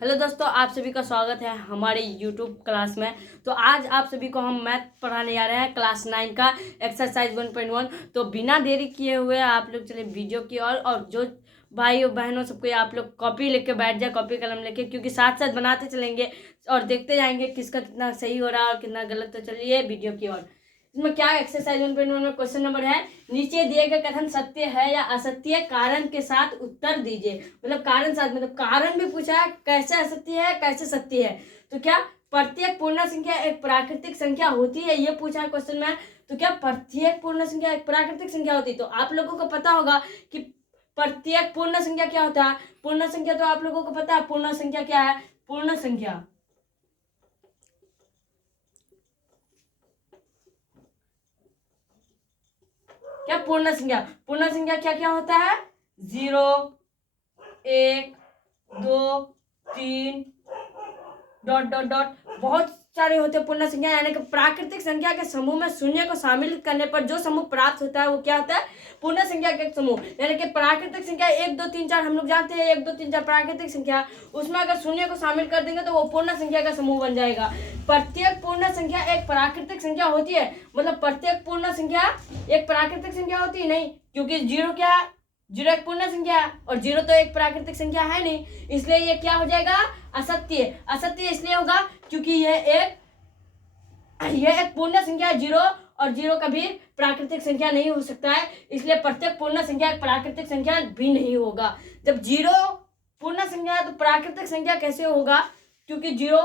Hello दोस्तों, आप सभी का स्वागत है हमारे यूट्यूब क्लास में। तो आज आप सभी को हम मैथ पढ़ाने जा रहे हैं क्लास 9 का एक्सरसाइज 1.1। तो बिना देरी किए हुए आप लोग चले वीडियो की ओर, और जो भाई और बहनों सबको आप लोग कॉपी लेके बैठ जाए, कॉपी कलम लेके, क्योंकि साथ साथ बनाते चलेंगे और देखते जाएंगे किसका कितना सही हो रहा है और कितना गलत। तो चलिए वीडियो की ओर। इसमें क्या एक्सरसाइज 1.1 में क्वेश्चन नंबर है, नीचे दिए गए कथन सत्य है या असत्य, कारण के साथ उत्तर दीजिए। मतलब कारण साथ मतलब कारण भी पूछा है, कैसे असत्य है कैसे सत्य है। तो क्या प्रत्येक पूर्ण संख्या एक प्राकृतिक संख्या होती है, ये पूछा है क्वेश्चन में। तो क्या प्रत्येक पूर्ण संख्या एक प्राकृतिक संख्या होती है? तो आप लोगों को पता होगा कि प्रत्येक पूर्ण संख्या क्या होता है। पूर्ण संख्या तो आप लोगों को पता है, पूर्ण संख्या क्या है। पूर्ण संख्या क्या, पूर्ण संख्या क्या क्या होता है? 0, 1, 2, 3 डॉट डॉट डॉट, बहुत सारे होते हैं पूर्ण संख्या। यानी कि प्राकृतिक संख्या के समूह में शून्य को शामिल करने पर जो समूह प्राप्त होता है वो क्या होता है? पूर्ण संख्या के समूह। यानी कि प्राकृतिक संख्या 1, 2, 3, 4 हम लोग जानते हैं, 1, 2, 3, 4 प्राकृतिक संख्या, उसमें अगर शून्य को शामिल कर देंगे तो वो पूर्ण संख्या का समूह बन जाएगा। प्रत्येक पूर्ण संख्या एक प्राकृतिक संख्या होती है, मतलब प्रत्येक पूर्ण संख्या एक प्राकृतिक संख्या होती है नहीं, क्योंकि 0 क्या है? 0 एक पूर्ण संख्या है और 0 तो एक प्राकृतिक संख्या है नहीं, इसलिए ये क्या हो जाएगा? असत्य। असत्य इसलिए होगा क्योंकि यह एक पूर्ण संख्या है 0, और 0 कभी प्राकृतिक संख्या नहीं हो सकता है, इसलिए प्रत्येक पूर्ण संख्या एक प्राकृतिक संख्या भी नहीं होगा। जब 0 पूर्ण संख्या है तो प्राकृतिक संख्या कैसे होगा? क्योंकि 0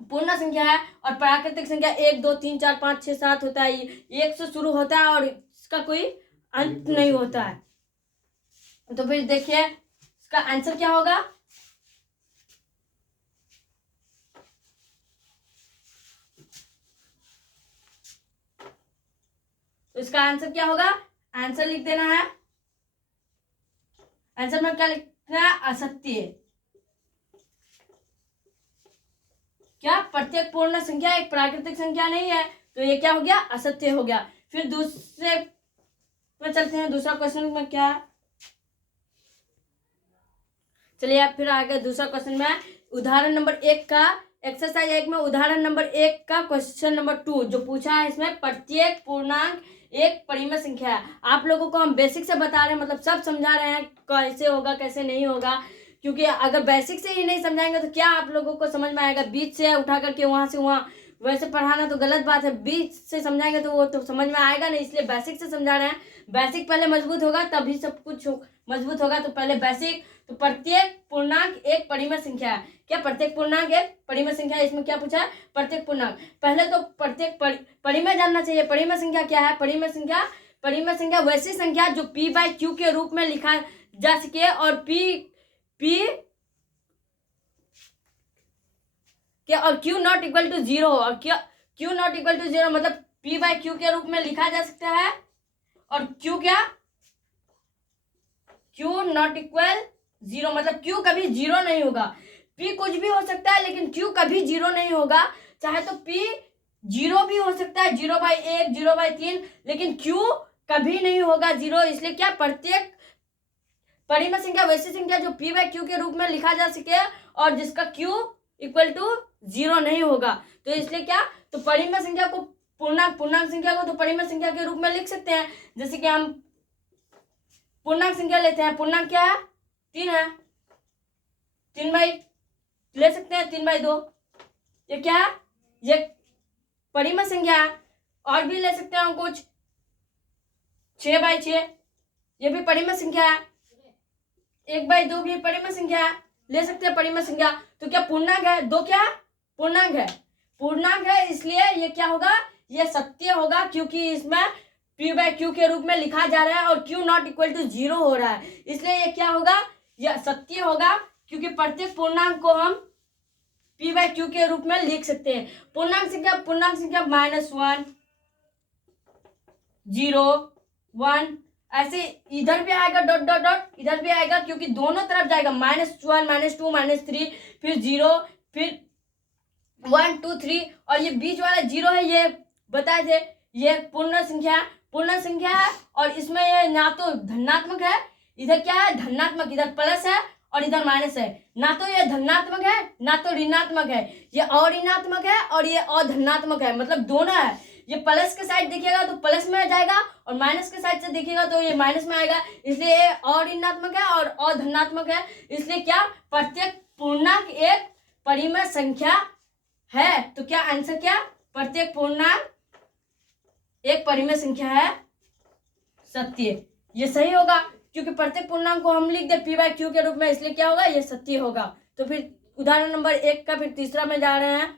पूर्ण संख्या है और प्राकृतिक संख्या 1, 2, 3, 4, 5, 6, 7 होता है, 1 से शुरू होता है और इसका कोई अंत नहीं होता है। तो फिर देखिए इसका आंसर क्या होगा। तो इसका आंसर क्या होगा? आंसर लिख देना है। आंसर में क्या लिखना है? असत्य। क्या प्रत्येक पूर्ण संख्या एक प्राकृतिक संख्या नहीं है, तो ये क्या हो गया? असत्य हो गया। फिर दूसरे पे चलते हैं। दूसरा क्वेश्चन में क्या है, चलिए आप फिर आगे दूसरा क्वेश्चन में उदाहरण नंबर 1 का एक्सरसाइज 1 में उदाहरण नंबर 1 का क्वेश्चन नंबर 2 जो पूछा है, इसमें प्रत्येक पूर्णांक एक परिमेय संख्या है। आप लोगों को हम बेसिक से बता रहे हैं, मतलब सब समझा रहे हैं कैसे होगा कैसे नहीं होगा, क्योंकि अगर बेसिक से ही नहीं समझाएंगे तो क्या आप लोगों को समझ में आएगा? बीच से उठा करके वहां से वहां वैसे पढ़ाना तो गलत बात है। बीच से समझाएंगे तो वो तो समझ में आएगा नहीं, इसलिए बेसिक से समझा रहे हैं। बेसिक पहले मजबूत होगा तभी सब कुछ मजबूत होगा। तो पहले बेसिक। तो प्रत्येक पूर्णांक एक परिमेय संख्या है। क्या प्रत्येक पूर्णांक एक परिमेय संख्या है? इसमें क्या पूछा है? प्रत्येक पूर्णांक। पहले तो प्रत्येक परिमेय जानना चाहिए। परिमेय संख्या क्या है? परिमेय संख्या वैसी संख्या जो p/q के रूप में लिखा जा सके और q नॉट इक्वल टू 0 हो, और q नॉट इक्वल टू 0 मतलब p/q के रूप में लिखा जा सकता है, और q क्या? q नॉट इक्वल 0 मतलब q कभी 0 नहीं होगा। p कुछ भी हो सकता है लेकिन q कभी 0 नहीं होगा। चाहे तो p 0 भी हो सकता है, 0/1, 0/3, लेकिन q कभी नहीं होगा 0। इसलिए क्या प्रत्येक परिमेय संख्या वैसी संख्या जो p/q के रूप में लिखा जा सके और जिसका q इक्वल टू 0 नहीं होगा। तो इसलिए क्या, तो परिमेय संख्या को पूर्णांक संख्या को तो परिमेय संख्या के रूप में लिख सकते हैं। जैसे कि हम पूर्णांक संख्या लेते हैं। पूर्णांक क्या है? 3 है। 3 बाई ले सकते हैं, 3/2। ये क्या है? ये परिमेय संख्या है। और भी ले सकते हैं हम कुछ, 6/6 ये भी परिमेय संख्या है। 1/2 भी परिमेय संख्या है, ले सकते हैं परिमेय संख्या। तो क्या पूर्णांक है? 2 क्या पूर्णांक है? पूर्णांक है, इसलिए ये क्या होगा? ये सत्य होगा, क्योंकि इसमें p/q के रूप में लिखा जा रहा है और q नॉट इक्वल टू 0 हो रहा है, इसलिए ये क्या होगा? यह सत्य होगा, क्योंकि प्रत्येक पूर्णांक को हम p/q के रूप में लिख सकते हैं। पूर्णांक संख्या -1, 0, 1 ऐसे इधर भी आएगा, डॉट डॉट डॉट इधर भी आएगा, क्योंकि दोनों तरफ जाएगा। -1, -2, -3, फिर 0, फिर 1, 2, 3, और ये बीच वाला 0 है, ये बताए थे, ये पूर्ण संख्या है, और इसमें ये ना तो धनात्मक है, इधर क्या है? धनात्मक, इधर प्लस है और इधर माइनस है, ना तो ये धनात्मक है ना तो ऋणात्मक है, ये अऋणात्मक है और ये अधनात्मक है, मतलब दोनों है। ये प्लस के साइड देखिएगा तो प्लस में जाएगा और माइनस के साइड से देखिएगा तो ये माइनस में आएगा, इसलिए ये अऋणात्मक है और अधनात्मक है। इसलिए क्या प्रत्येक पूर्णांक एक परिमेय संख्या है। तो क्या आंसर, क्या प्रत्येक पूर्णांक एक परिमेय संख्या है, सत्य। ये सही होगा क्योंकि प्रत्येक पूर्णांक को हम लिख दे p/q के रूप में, इसलिए क्या होगा, ये सत्य होगा। तो फिर उदाहरण नंबर 1 का फिर तीसरा में जा रहे हैं।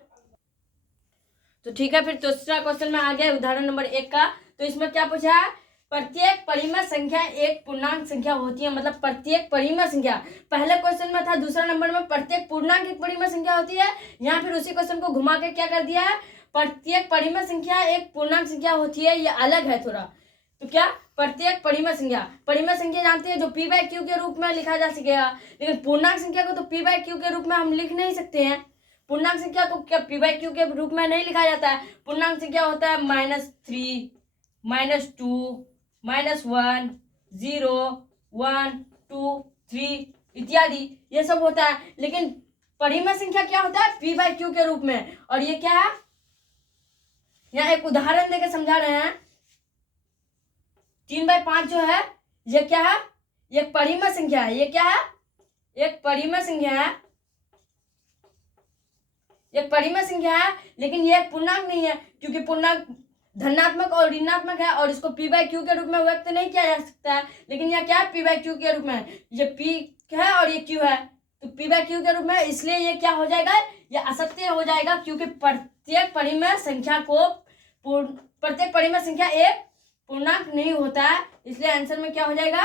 तो ठीक है, फिर दूसरा क्वेश्चन में आ गया उदाहरण नंबर 1 का। तो इसमें क्या पूछा है, प्रत्येक परिमेय संख्या एक पूर्णांक संख्या होती है, मतलब प्रत्येक परिमेय संख्या। पहले क्वेश्चन में था दूसरा नंबर में प्रत्येक पूर्णांक एक परिमेय संख्या होती है, यहाँ फिर उसी क्वेश्चन को घुमा के क्या कर दिया है, प्रत्येक परिमेय संख्या एक पूर्णांक संख्या होती है, ये अलग है थोड़ा। तो क्या प्रत्येक परिमेय संख्या जानते हैं जो p/q के रूप में लिखा जा सकेगा, लेकिन पूर्णांक संख्या को तो p/q के रूप में हम लिख नहीं सकते हैं। पूर्णांक संख्या को क्या p/q के रूप में नहीं लिखा जाता है। पूर्णांक संख्या होता है -3, -2, -1, 0, 1, 2, 3 इत्यादि, ये सब होता है। लेकिन परिमेय संख्या क्या होता है, p/q के रूप में। और ये क्या है, यहाँ एक उदाहरण देकर समझा रहे हैं। 3/5 जो है ये क्या है, ये परिमेय संख्या है। ये क्या है, एक परिमेय संख्या है, एक परिमेय संख्या है, लेकिन ये एक पूर्णांक नहीं है क्योंकि पूर्णांक धनात्मक और ऋणात्मक है और इसको p/q के रूप में व्यक्त नहीं किया जा सकता है। लेकिन यह क्या है, p/q के रूप में। ये p है और ये q है, तो p/q के रूप में, इसलिए ये क्या हो जाएगा, ये असत्य हो जाएगा क्योंकि प्रत्येक परिमेय संख्या एक पूर्णांक नहीं होता है। इसलिए आंसर में क्या हो जाएगा,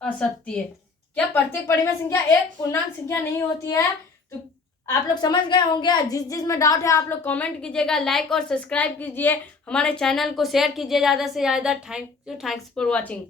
असत्य। क्या प्रत्येक परिमेय संख्या एक पूर्णांक संख्या नहीं होती है। तो आप लोग समझ गए होंगे। जिस में डाउट है आप लोग कमेंट कीजिएगा, लाइक और सब्सक्राइब कीजिए, हमारे चैनल को शेयर कीजिए ज़्यादा से ज़्यादा। Thanks for watching.